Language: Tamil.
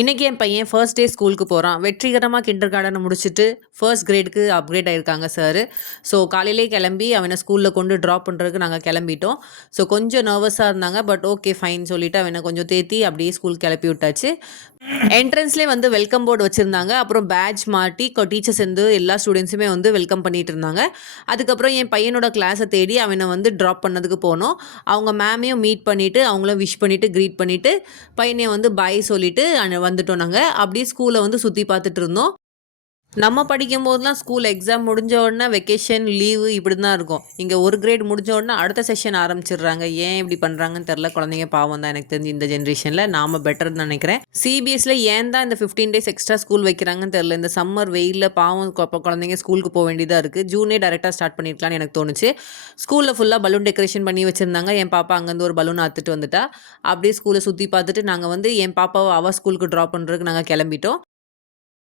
இன்னைக்கு என் பையன் ஃபர்ஸ்ட் டே ஸ்கூலுக்கு போகிறான். வெற்றிகரமாக கிண்டர் கார்டனை முடிச்சுட்டு ஃபர்ஸ்ட் கிரேடுக்கு அப்கிரேட் ஆயிருக்காங்க சார். ஸோ காலையிலே கிளம்பி அவனை ஸ்கூலில் கொண்டு ட்ராப் பண்ணுறதுக்கு நாங்கள் கிளம்பிட்டோம். ஸோ கொஞ்சம் நர்வஸாக இருந்தாங்க. பட் ஓகே ஃபைன் சொல்லிவிட்டு அவனை கொஞ்சம் தேத்தி அப்படியே ஸ்கூல் கிளப்பி விட்டாச்சு. என்ட்ரன்ஸ்லேயே வந்து வெல்கம் போர்டு வச்சுருந்தாங்க. அப்புறம் பேட்ச் மாட்டி டீச்சர்ஸ் வந்து எல்லா ஸ்டூடெண்ட்ஸுமே வந்து வெல்கம் பண்ணிட்டு இருந்தாங்க. அதுக்கப்புறம் என் பையனோட கிளாஸை தேடி அவனை வந்து ட்ராப் பண்ணதுக்கு போனோம். அவங்க மேமையும் மீட் பண்ணிவிட்டு அவங்களும் விஷ் பண்ணிவிட்டு க்ரீட் பண்ணிவிட்டு பையனையும் வந்து பாய் சொல்லிவிட்டு வந்துட்டோம். நாங்கள் அப்படியே ஸ்கூலை வந்து சுற்றி பார்த்துட்டு இருந்தோம். நம்ம படிக்கும்போதெல்லாம் ஸ்கூல் எக்ஸாம் முடிஞ்ச உடனே வெக்கேஷன் லீவு இப்படி தான் இருக்கும். இங்கே ஒரு கிரேட் முடிஞ்ச உடனே அடுத்த செஷன் ஆரம்பிச்சிடுறாங்க. ஏன் இப்படி பண்ணுறாங்கன்னு தெரில. குழந்தைங்க பாவம் தான் எனக்கு தெரிஞ்சு இந்த ஜென்ரேஷனில். நாம் பெட்டர்னு நினைக்கிறேன். சிபிஎஸ்சியில் ஏன் தான் இந்த 15 டேஸ் எக்ஸ்ட்ரா ஸ்கூல் வைக்கிறாங்கன்னு தெரில. இந்த சம்மர் வெயிலில் பாவம் குழந்தைங்க ஸ்கூலுக்கு போக வேண்டியதாக இருக்குது. ஜூனே டேரெக்டாக ஸ்டார்ட் பண்ணியிருக்கலாம்னு எனக்கு தோணுச்சு. ஸ்கூலில் ஃபுல்லாக பலூன் டெக்கரேஷன் பண்ணி வச்சுருந்தாங்க. என் பாப்பா அங்கேருந்து ஒரு பலூன் அத்துட்டு வந்துட்டா. அப்படியே ஸ்கூலை சுற்றி பார்த்துட்டு நாங்கள் வந்து என் பாப்பாவை அவள் ஸ்கூலுக்கு ட்ராப் பண்ணுறதுக்கு நாங்கள் கிளம்பிட்டோம்.